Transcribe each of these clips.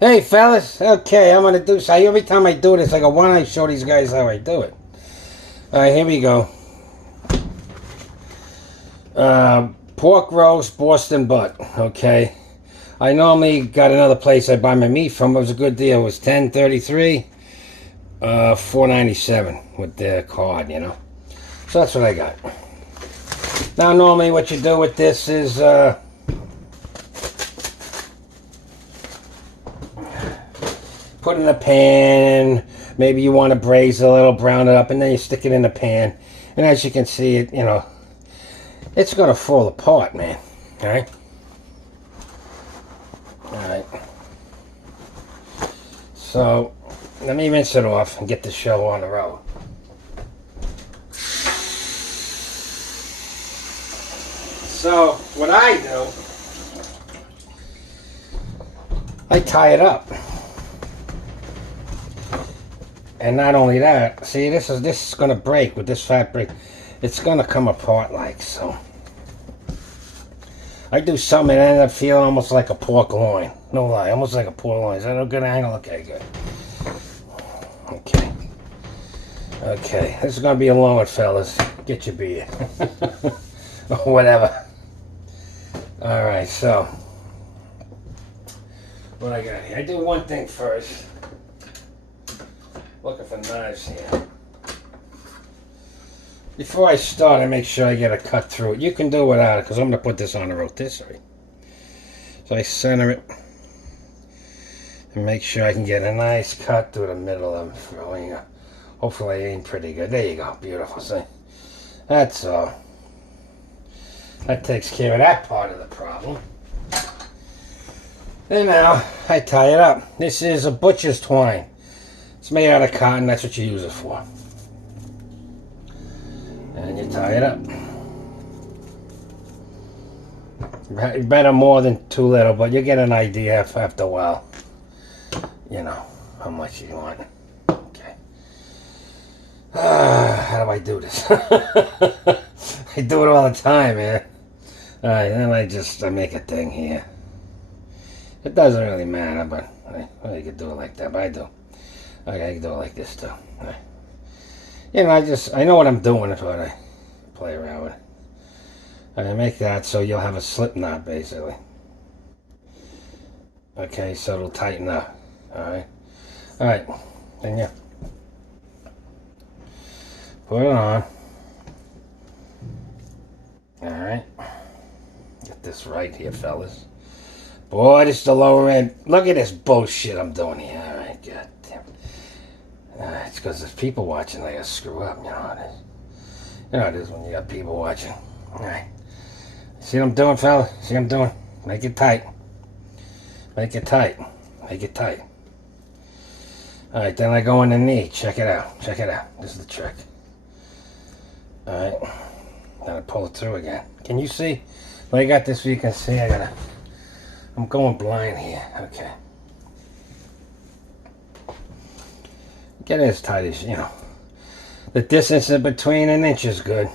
Hey fellas, okay, I'm gonna do so. Every time I do this, I go, why don't I show these guys how I do it? Alright, here we go. Pork roast, Boston butt, okay? I normally got another place I buy my meat from. It was a good deal. It was $10.33, $4.97 with the card, you know? So that's what I got. Now, normally what you do with this is, put it in a pan. Maybe you want to braise it a little, brown it up, and then you stick it in the pan. And as you can see, it, you know, it's going to fall apart, man. All right? All right. So, let me rinse it off and get the show on the road. So, what I do, I tie it up. And not only that, see, this is going to break with this fabric. It's going to come apart like so. I do something and end up feeling almost like a pork loin. No lie, almost like a pork loin. Is that a good angle? Okay, good. Okay. Okay, this is going to be a long one, fellas. Get your beer. Or whatever. Alright, so. What I got here? I do one thing first. Looking for knives here. Before I start, I make sure I get a cut through it. You can do without it, because I'm going to put this on a rotisserie. So I center it. And make sure I can get a nice cut through the middle of it. Hopefully I aim pretty good. There you go. Beautiful. See? That's all. That takes care of that part of the problem. And now, I tie it up. This is a butcher's twine. It's made out of cotton. That's what you use it for. And you tie it up. Better more than too little, but you get an idea after a while. You know, how much you want. Okay. How do I do this? I do it all the time, man. Alright, then I make a thing here. It doesn't really matter, but well, you could do it like that, but I do. Okay, I can do it like this too. Right. You know, I know what I'm doing if I play around with it. I make that so you'll have a slip knot, basically. Okay, so it'll tighten up. Alright. Alright, then you put it on. Alright. Get this right here, fellas. Boy, this is the lower end. Look at this bullshit I'm doing here. Alright, god damn. It's because there's people watching. I gotta screw up. You know how it is. You know how it is when you got people watching. Alright. See what I'm doing, fella? See what I'm doing? Make it tight. Make it tight. Make it tight. Alright, then I go in the knee. Check it out. Check it out. This is the trick. Alright. Then I pull it through again. Can you see? Well, I got this so you can see. I'm going blind here. Okay. Get it as tight as, you know. The distance in between an inch is good.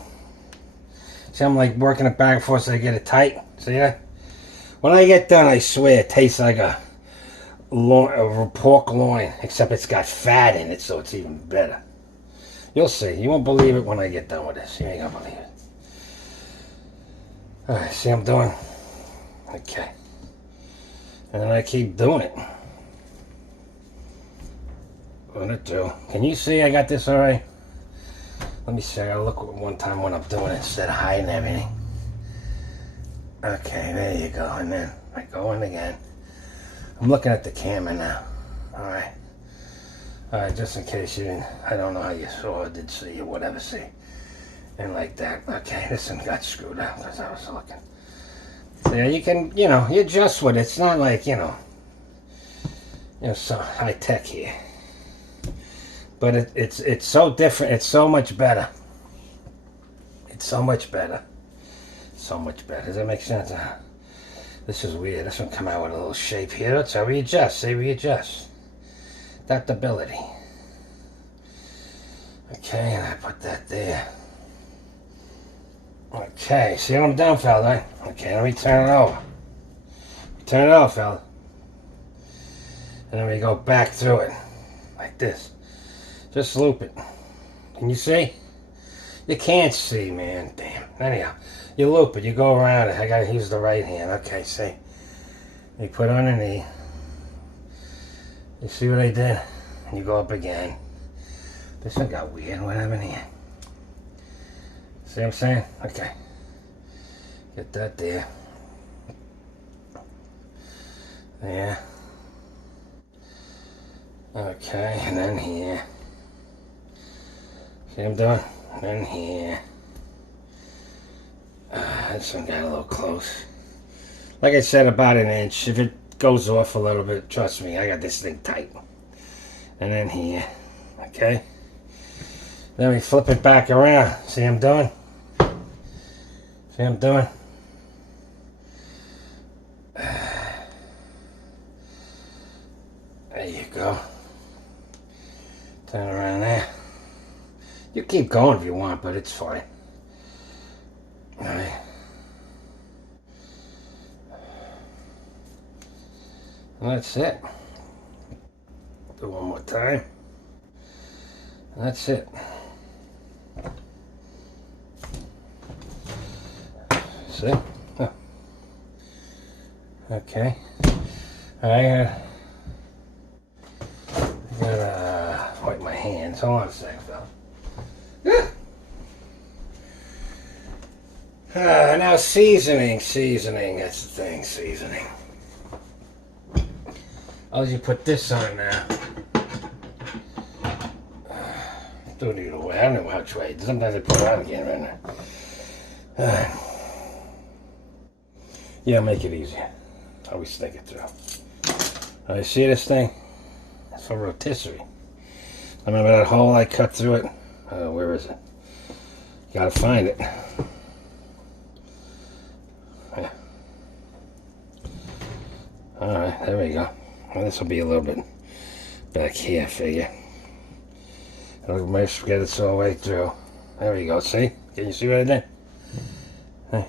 See, I'm like working it back and forth so I get it tight. See that? When I get done, I swear it tastes like a pork loin, except it's got fat in it, so it's even better. You'll see. You won't believe it when I get done with this. You ain't gonna believe it. Alright, see what I'm doing? Okay. And then I keep doing it. What it do? Can you see I got this alright? Let me see. I gotta look one time when I'm doing it instead of hiding everything. Okay, there you go. And then I go in again. I'm looking at the camera now. Alright. Alright, just in case you didn't. I don't know how you saw or did see or whatever see. And like that. Okay, this one got screwed up because I was looking. So yeah, you can, you know, you adjust with it. It's not like, you know, so high tech here. But it's so different. It's so much better. It's so much better. So much better. Does that make sense? This is weird. This one come out with a little shape here. That's how we adjust. See, we adjust. Adaptability. Okay, and I put that there. Okay, see what I'm doing, fella? Right? Okay, let me turn it over. Turn it over, fella. And then we go back through it. Like this. Just loop it. Can you see? You can't see, man. Damn. Anyhow, you loop it. You go around it. I gotta use the right hand. Okay, see? You put underneath. You see what I did? And you go up again. This one got weird. What happened here? See what I'm saying? Okay. Get that there. There. Okay, and then here. See what I'm doing? And then here. This one got a little close. Like I said, about an inch. If it goes off a little bit, trust me, I got this thing tight. And then here. Okay? Then we flip it back around. See what I'm doing? See what I'm doing? There you go. Turn around there. You keep going if you want, but it's fine. Alright. And that's it. Do one more time. And that's it. See? Oh. Okay. I gotta wipe my hands. Hold on a second, fella. Now seasoning. That's the thing, seasoning. I'll just put this on now. Don't need to wait. I don't know how to wait. Sometimes I put it on again right now. Yeah, make it easier. Always think it through. You see this thing? It's for rotisserie. Remember that hole I cut through it? Where is it? Gotta find it. Yeah. Alright, there we go. Well, this will be a little bit back here, I figure. I'll make sure get it all the way through. There we go, see? Can you see what I did? Hey.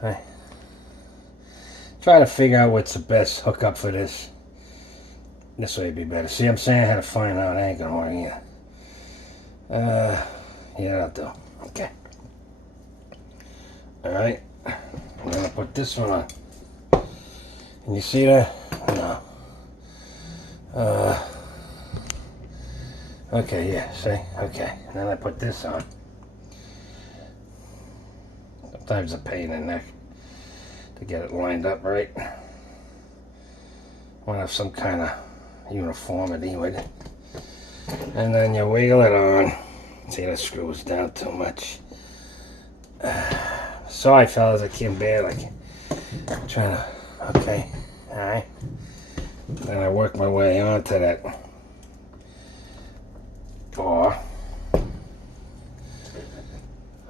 Hey. Try to figure out what's the best hookup for this. This way would be better. See what I'm saying? I had to find out. I ain't gonna work either. Yeah, that'll do. Okay. Alright. I'm gonna put this one on. Can you see that? No. Okay, yeah, see? Okay. And then I put this on. Sometimes a pain in the neck to get it lined up right. I want to have some kind of uniformity with it. And then you wiggle it on. See, that screws down too much. Sorry, fellas, I can't bear like I'm trying to. Okay, alright. Then I work my way onto that bar.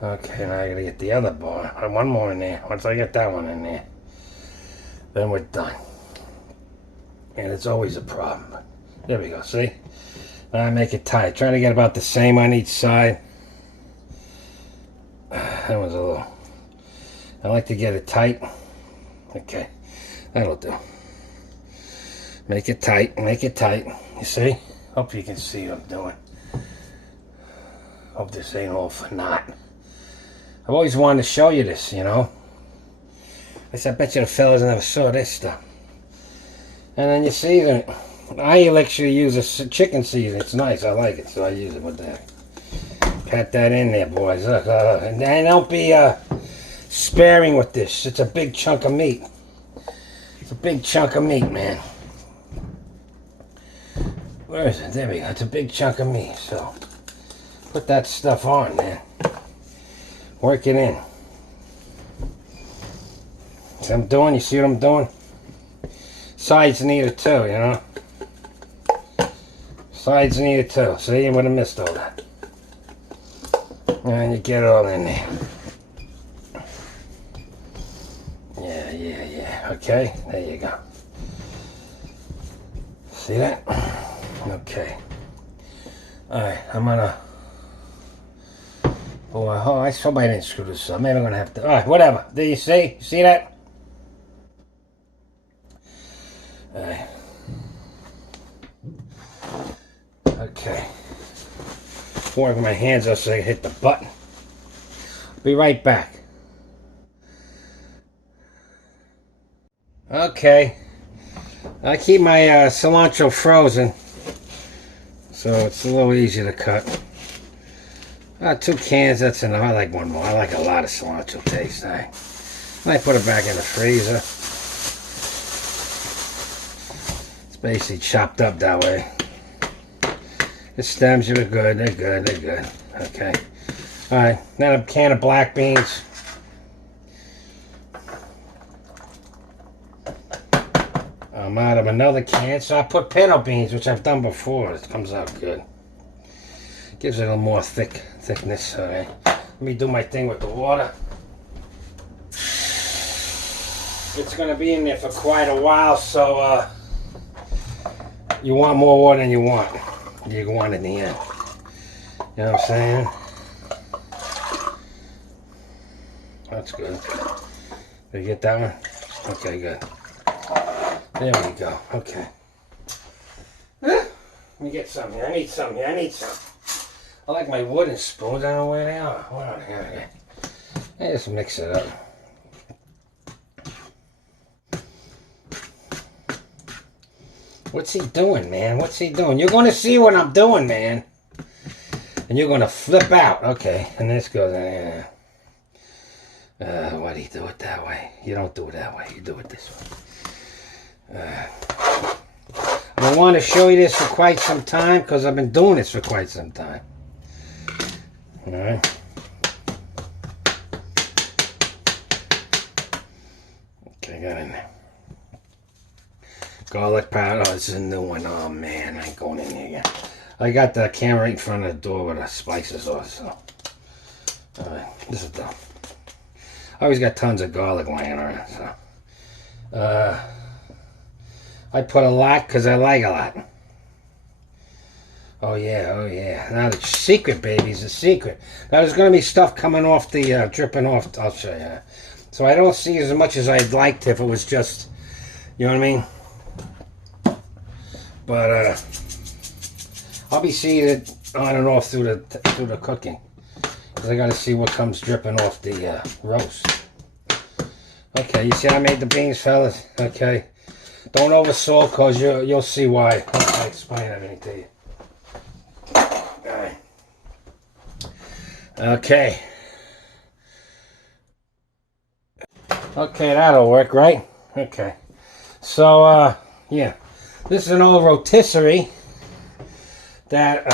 Okay, now I gotta get the other bar. One more in there. Once I get that one in there, then we're done. And it's always a problem. There we go, see? Now I make it tight. Trying to get about the same on each side. That was a little... I like to get it tight. Okay, that'll do. Make it tight, make it tight. You see? Hope you can see what I'm doing. Hope this ain't all for naught. I've always wanted to show you this, you know. I bet you the fellas never saw this stuff. And then you season it. I actually use a chicken season. It's nice. I like it, so I use it with that. Pat that in there, boys. Look, and don't be sparing with this. It's a big chunk of meat. It's a big chunk of meat, man. Where is it? There we go. It's a big chunk of meat. So put that stuff on, man. Work it in. See what I'm doing? You see what I'm doing? Sides need it too, you know? Sides need it too. See, you would have missed all that. And you get it all in there. Yeah. Okay, there you go. See that? Okay. Alright, I'm gonna... Oh, I hope I didn't screw this up. Maybe I'm gonna have to... Alright, whatever. Do you see? You see that? Alright. Okay. Warming my hands up so I can hit the button. Be right back. Okay. I keep my cilantro frozen, so it's a little easier to cut. 2 cans, that's enough. I like one more. I like a lot of cilantro taste. I might put it back in the freezer. It's basically chopped up that way. The stems are good. They're good. They're good. Okay. Alright. Then a can of black beans. I'm out of another can, so I put pinto beans, which I've done before. It comes out good. Gives it a little more thickness. Alright. Let me do my thing with the water. It's going to be in there for quite a while, so you want more water than you want. You want it in the end. You know what I'm saying? That's good. Did you get that one? Okay, good. There we go. Okay. Let me get some here. I need some here. I need some. I like my wooden spoons. I don't know where they are. Hold on here. Hey, just mix it up. What's he doing, man? What's he doing? You're going to see what I'm doing, man. And you're going to flip out. Okay. And this goes in there. Why do you do it that way? You don't do it that way. You do it this way. I want to show you this for quite some time because I've been doing this for quite some time. Alright. Okay, got in there. Garlic powder. Oh, this is a new one. Oh, man. I ain't going in here again. I got the camera right in front of the door where the spices are, so. Alright, this is done. I always got tons of garlic laying around, so. I put a lot because I like a lot. Oh yeah, oh yeah. Now the secret, baby, is the secret. Now there's going to be stuff coming off the, dripping off. I'll show you. So I don't see as much as I'd like to if it was just, you know what I mean? But I'll be seeing it on and off through the cooking. Because I got to see what comes dripping off the roast. Okay, you see how I made the beans, fellas? Okay. Don't over salt because you'll see why. I'll explain everything to you. Alright. Okay. Okay, that'll work, right? Okay. So, yeah. This is an old rotisserie that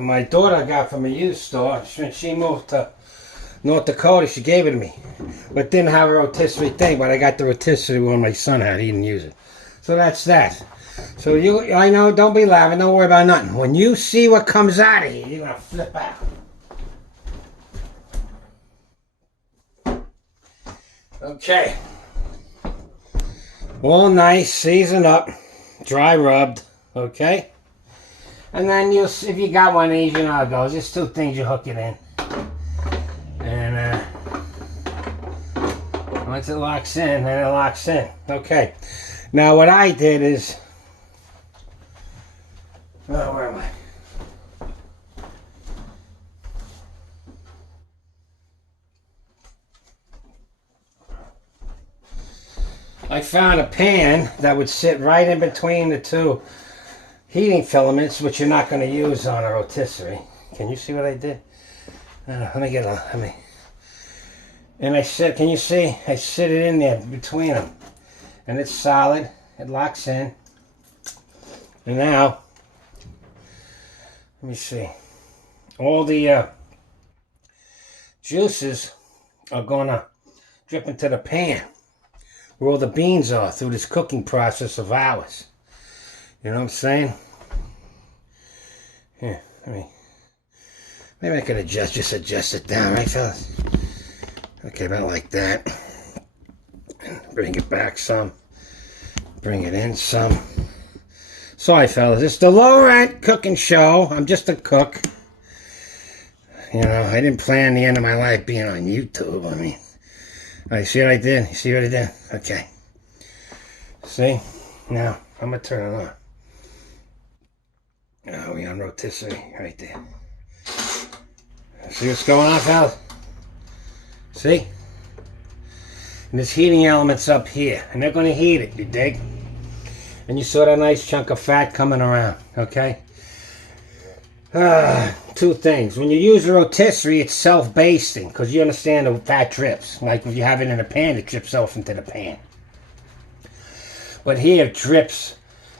my daughter got from a used store. She moved to North Dakota. She gave it to me. But didn't have a rotisserie thing, but I got the rotisserie one my son had. He didn't use it. So that's that. So I know, don't be laughing, don't worry about nothing. When you see what comes out of here, you're going to flip out. Okay. All nice, seasoned up, dry rubbed, okay? And then you'll see, if you got one of these, you know how it goes. There's 2 things you hook it in. And once it locks in, then it locks in. Okay. Now what I did is, oh, where am I? I found a pan that would sit right in between the 2 heating filaments, which you're not going to use on a rotisserie. Can you see what I did? Let me get a, and I said, can you see? I sit it in there between them. And it's solid. It locks in. And now, let me see. All the juices are going to drip into the pan where all the beans are through this cooking process of ours. You know what I'm saying? Here, maybe I could just adjust it down, right, fellas? Okay, about like that. Bring it back some. Bring it in some. Sorry, fellas. It's the low rent cooking show. I'm just a cook. You know, I didn't plan the end of my life being on YouTube. I mean, you see what I did? You see what I did? Okay. See? Now, I'm gonna turn it on. Oh, we on rotisserie right there. See what's going on, fellas? See? And there's heating elements up here, and they're gonna heat it, you dig? And you saw that nice chunk of fat coming around, okay? Two things. When you use a rotisserie, it's self-basting, because you understand the fat drips. Like if you have it in a pan, it drips off into the pan. But here it drips.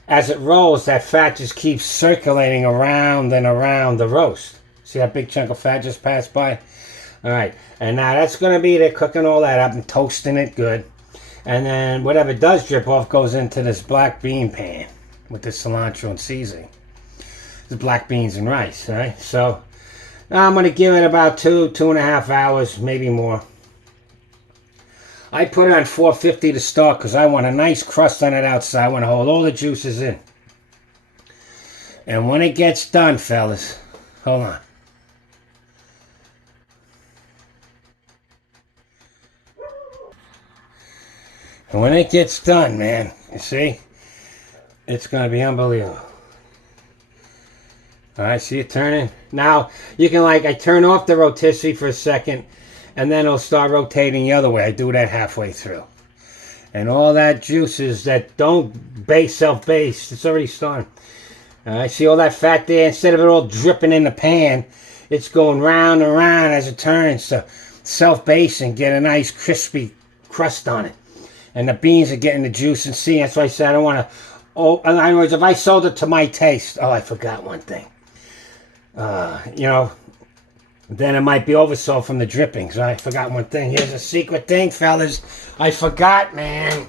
As it rolls, that fat just keeps circulating around and around the roast. See that big chunk of fat just passed by? Alright, and now that's going to be, they're cooking all that up and toasting it good. And then whatever does drip off goes into this black bean pan with the cilantro and seasoning. It's black beans and rice, right? So I'm going to give it about 2.5 hours, maybe more. I put it on 450 to start because I want a nice crust on it outside. I want to hold all the juices in. And when it gets done, fellas, hold on. And when it gets done, man, you see, it's going to be unbelievable. Alright, see it turning? Now, you can I turn off the rotisserie for a second, and then it'll start rotating the other way. I do that halfway through. And all that juices that don't self-baste, it's already starting. Alright, see all that fat there? Instead of it all dripping in the pan, it's going round and round as it turns to self-basting, get a nice crispy crust on it. And the beans are getting the juice and see, that's why I said I don't want to, in other words, if I sold it to my taste, I forgot one thing. You know, then it might be oversold from the drippings. I forgot one thing. Here's a secret thing, fellas. I forgot, man.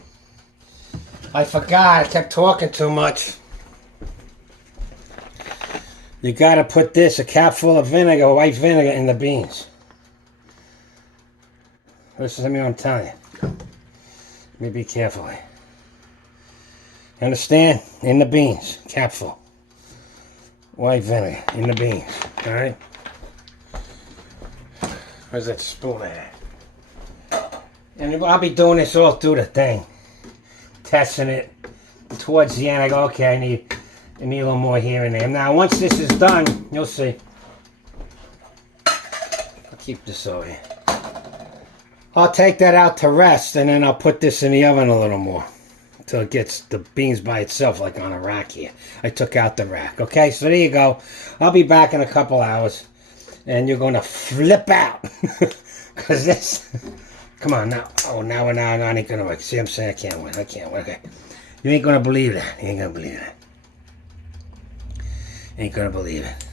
I forgot. I kept talking too much. You gotta put this, a cap full of vinegar, white vinegar, in the beans. Listen to me what I'm telling you. Let me be careful. You understand? In the beans, capful. White vinegar in the beans. Alright? Where's that spoon at? And I'll be doing this all through the thing. Testing it. Towards the end, I go, okay, I need a little more here and there. Now, once this is done, you'll see. I'll keep this over here. I'll take that out to rest, and then I'll put this in the oven a little more until it gets the beans by itself, like on a rack here. I took out the rack. Okay, so there you go. I'll be back in a couple hours, and you're going to flip out. Because this... Come on, now. Oh, now it ain't going to work. See what I'm saying? I can't win. Okay. You ain't going to believe that. You ain't going to believe that. Ain't going to believe it.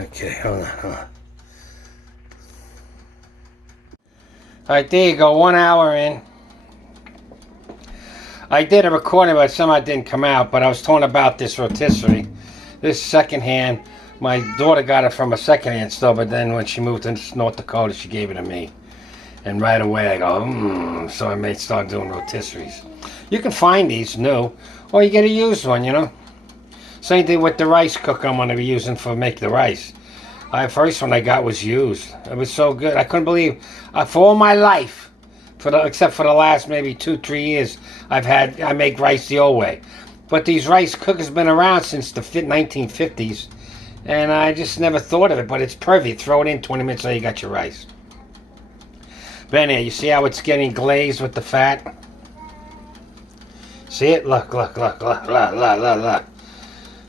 Okay, hold on. Alright, there you go, 1 hour in. I did a recording, but somehow it didn't come out, but I was talking about this rotisserie. This secondhand, my daughter got it from a secondhand store, but then when she moved to North Dakota, she gave it to me. And right away I go, so I may start doing rotisseries. You can find these new, or you get a used one, you know. Same thing with the rice cooker I'm going to be using for make the rice. The first one I got was used. It was so good. I couldn't believe, for all my life, except for the last maybe 2-3 years, I make rice the old way. But these rice cookers have been around since the 1950s, and I just never thought of it. But it's perfect. Throw it in 20 minutes later, you got your rice. Ben, here, you see how it's getting glazed with the fat? See it? Look.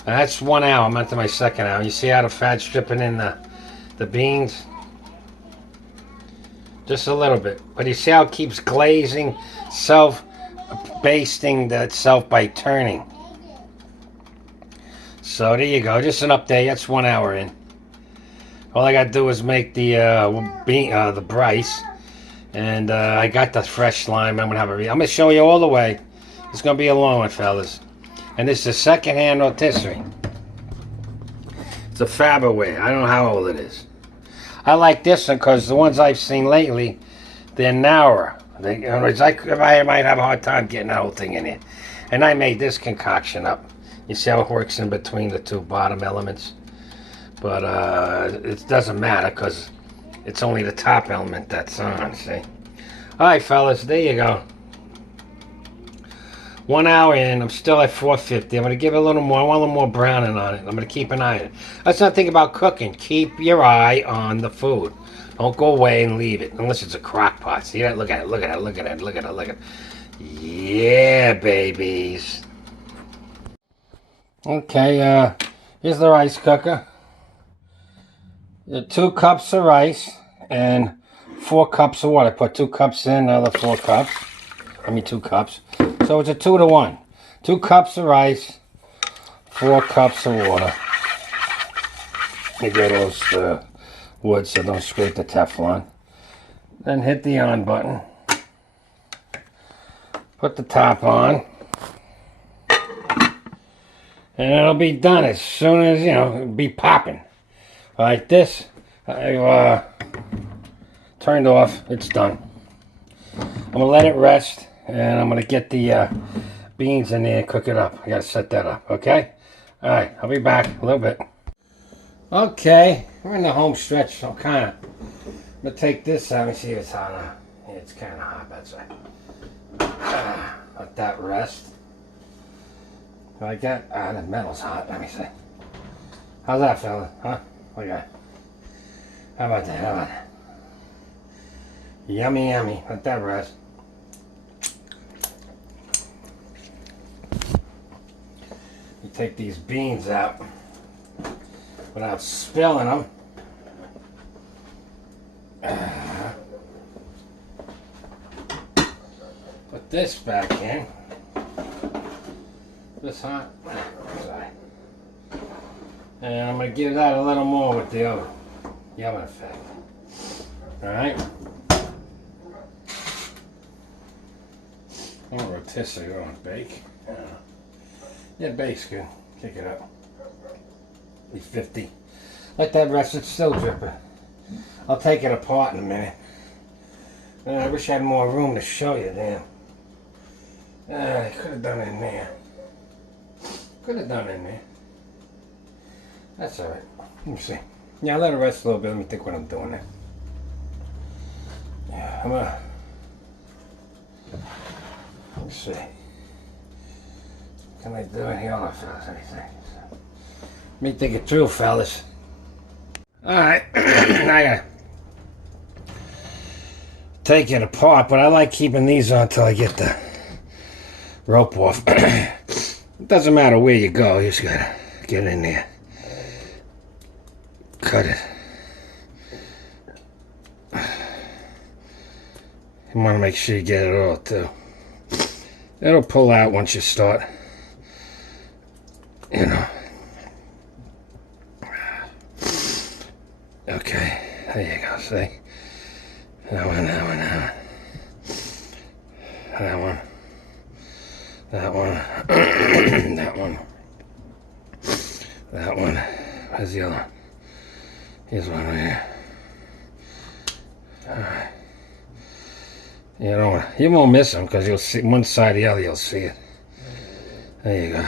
And that's 1 hour. I'm onto my second hour. You see how the fat's dripping in the beans? Just a little bit. But you see how it keeps glazing, self-basting itself by turning. So there you go. Just an update. That's 1 hour in. All I got to do is make the rice. And I got the fresh lime. I'm going to show you all the way. It's going to be a long one, fellas. And this is a second-hand rotisserie. It's a Faberware. I don't know how old it is. I like this one because the ones I've seen lately, they're narrower. I might have a hard time getting the whole thing in here. And I made this concoction up. You see how it works in between the two bottom elements? But it doesn't matter because it's only the top element that's on, see? Alright, fellas, there you go. 1 hour in, I'm still at 450. I'm going to give it a little more. I want a little more browning on it. I'm going to keep an eye on it. That's not think about cooking. Keep your eye on the food. Don't go away and leave it, unless it's a crock pot. See that? Look at it, look at it, look at it, look at it, look at it. Yeah, babies. Okay, here's the rice cooker. 2 cups of rice and 4 cups of water. I put 2 cups in, another 4 cups. 2 cups. So it's a 2 to 1. 2 cups of rice, 4 cups of water. You get those wood so don't scrape the Teflon. Then hit the on button. Put the top on. And it'll be done as soon as, it'll be popping. Like this. I turned off. It's done. I'm going to let it rest. And I'm going to get the beans in there and cook it up. I got to set that up, okay? Alright, I'll be back a little bit. Okay, we're in the home stretch, so I'm going to take this out. Let me see if it's hot now. Yeah, it's kind of hot, that's right. Let that rest. Like that? The metal's hot. Let me see. How's that, fella? Huh? What you got? How about that? How about that? Yummy, yummy. Let that rest. You take these beans out without spilling them. Put this back in. This hot. Sorry. And I'm going to give that a little more with the oven effect. Alright? Oh, rotisserie, we want to bake. Yeah, bake's good. Kick it up. Be 50. Let that rest, it's still dripping. I'll take it apart in a minute. I wish I had more room to show you, damn. I could have done it in there. Could have done it in there. That's alright. Let me see. Yeah, I'll let it rest a little bit. Let me think what I'm doing there. Yeah, I'm gonna... Let's see. Can I do it here? Hold on, fellas. Let me think it through, fellas. Alright. I gotta take it apart, but I like keeping these on until I get the rope off. It doesn't matter where you go, you just gotta get in there. Cut it. You want to make sure you get it all too. It'll pull out once you start. Okay, there you go, see? That one, that one, that one. That one. That one. That one. That one. Where's the other one? Here's one right here. Alright. You won't miss them because you'll see one side or the other, you'll see it. There you go.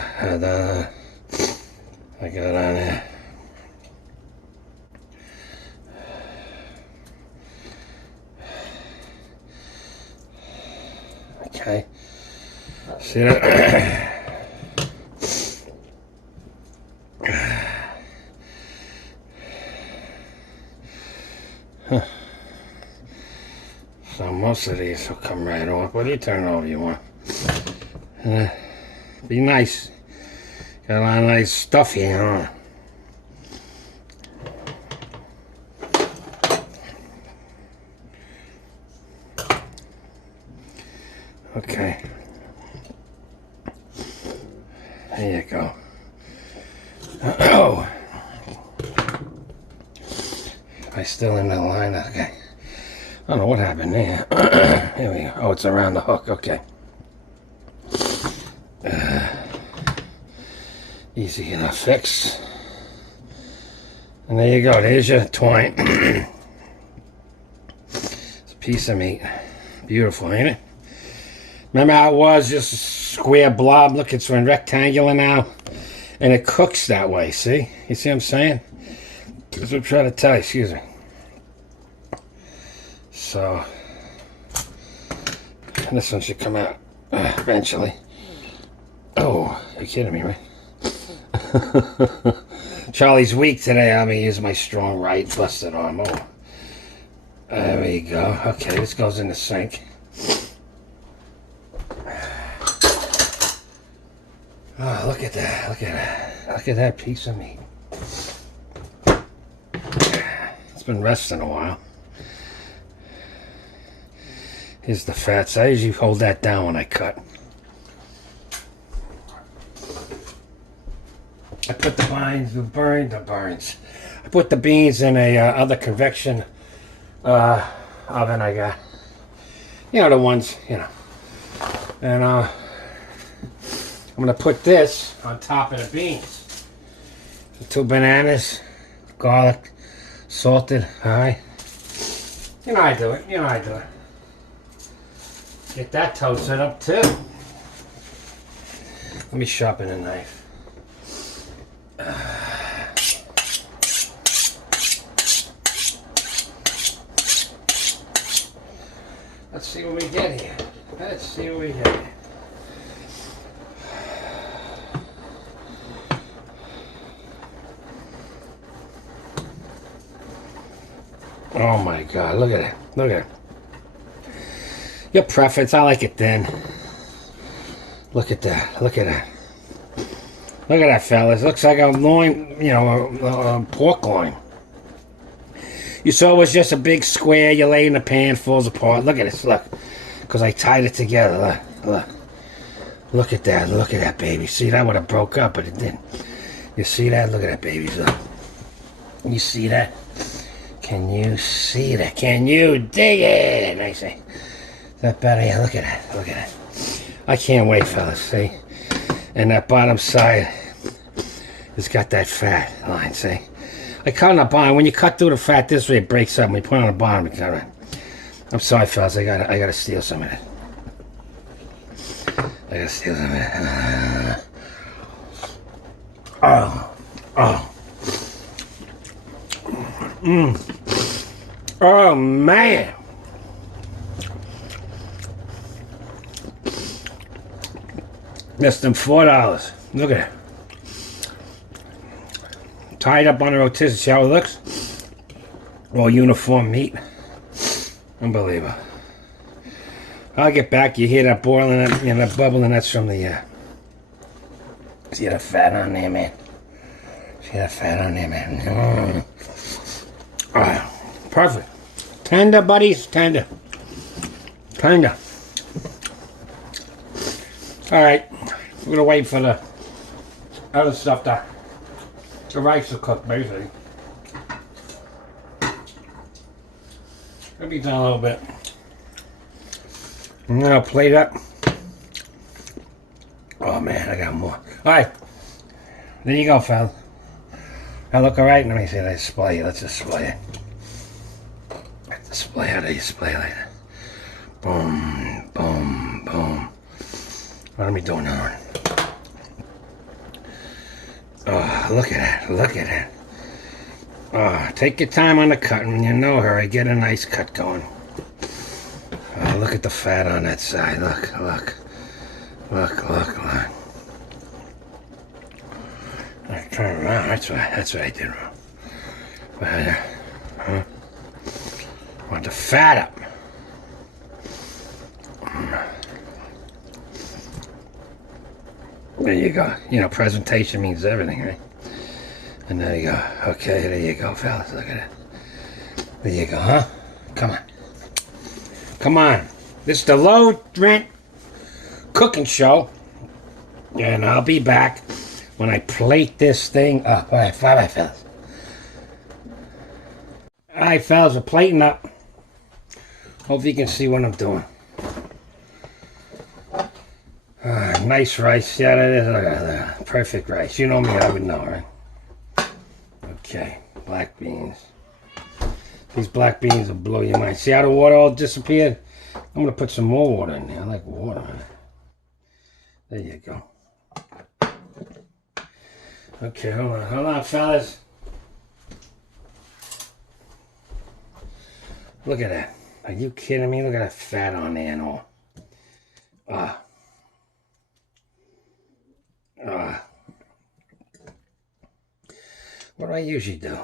I got it on there. Okay. See that? So most of these will come right off. What do you turn over you want? Be nice. Got a lot of nice stuff here, huh? Okay. There you go. Oh. Am I still in the line? Okay. I don't know what happened there. Here we go. Oh, it's around the hook. Okay. Easy enough fix. And there you go. There's your twine. It's a piece of meat. Beautiful, ain't it? Remember how it was just a square blob? Look, it's rectangular now. And it cooks that way, see? You see what I'm saying? That's what I'm trying to tell you. Excuse me. So, this one should come out eventually. Oh, you're kidding me, right? Charlie's weak today. I'm going to use my strong right busted arm. Oh, there we go. Okay, this goes in the sink. Oh, look at that. Look at that. Look at that piece of meat. It's been resting a while. Here's the fats. I usually hold that down when I cut. I put the I put the beans in a other convection oven I got. You know, the ones, you know. And I'm going to put this on top of the beans. 2 bananas, garlic, salted, alright. You know how I do it, you know how I do it. Get that toasted up too. Let me sharpen the knife. Let's see what we get here. Let's see what we get here. Oh my God, look at it. Look at it. Your preference, I like it thin. Look at that. Look at that. Look at that, fellas. Looks like a loin, you know, a pork loin. You saw it was just a big square. You lay in the pan, falls apart. Look at this, look. Because I tied it together. Look, look. Look at that. Look at that, baby. See, that would have broke up, but it didn't. You see that? Look at that, baby. Look. You see that? Can you see that? Can you dig it? I say. Is that better? Yeah, look at that. Look at that. I can't wait, fellas. See? And that bottom side has got that fat line, see? I cut on the bottom. When you cut through the fat this way, it breaks up. When you put it on the bottom, it's all right. I'm sorry, fellas. I gotta steal some of it. I gotta steal some of it. Oh. Oh, man. Less than $4. Look at it. Tied up on the rotisserie. See how it looks? All uniform meat. Unbelievable. I'll get back. You hear that boiling, you know, that bubbling. That's from the. See that fat on there, man. See that fat on there, man. Perfect. Tender, buddies. Tender. Tender. All right. We're gonna wait for the other stuff to the rice to cook, basically. Gonna be done a little bit. I'm gonna plate up. Oh man, I got more. All right, there you go, fella. I look all right. Let me see that display. Let's display it. Display. How do you display like that? Boom, boom, boom. What am I doing now? Oh, look at that. Look at that. Oh, take your time on the cutting. You know her. Get a nice cut going. Oh, look at the fat on that side. Look, look. Look, look, look. I turn around. That's what I did wrong. Want the fat up. There you go. You know, presentation means everything, right? And there you go. Okay, there you go, fellas. Look at it. There you go, huh? Come on. Come on. This is the low rent cooking show. And I'll be back when I plate this thing up. All right, bye-bye, fellas. All right, fellas, we're plating up. Hope you can see what I'm doing. Nice rice. Yeah, that is. Look at that. Perfect rice. You know me, I would know, right? Okay, black beans. These black beans will blow your mind. See how the water all disappeared? I'm going to put some more water in there. I like water in it. There you go. Okay, hold on, fellas. Look at that. Are you kidding me? Look at that fat on there and all. What do I usually do?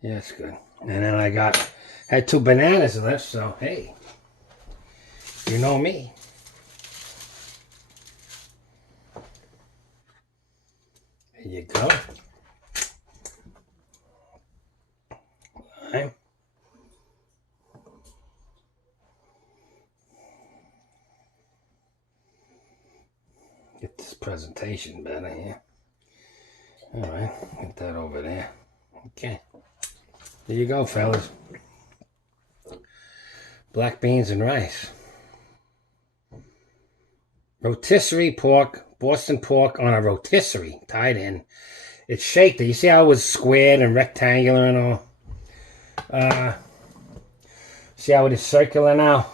Yeah, it's good. And then had 2 bananas left, so hey, you know me. There you go. Right. Get this presentation better here. All right, get that over there. Okay. There you go, fellas. Black beans and rice. Rotisserie pork, Boston pork on a rotisserie, tied in. It's shaped. You see how it was squared and rectangular and all? See how it is circular now?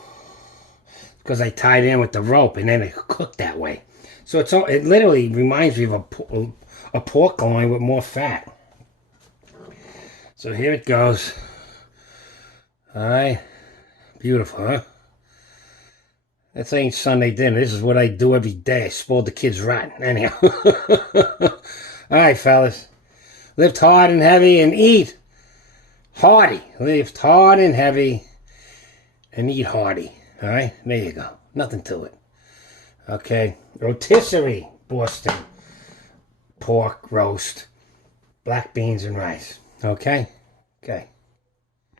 Because I tied in with the rope and then it cooked that way. So it literally reminds me of a pork loin with more fat. So here it goes. All right. Beautiful, huh? This ain't Sunday dinner. This is what I do every day. I spoil the kids rotten. Anyhow. All right, fellas. Lift hard and heavy and eat hearty. Lift hard and heavy and eat hearty. All right? There you go. Nothing to it. Okay. Rotisserie Boston pork roast. Black beans and rice. Okay? Okay.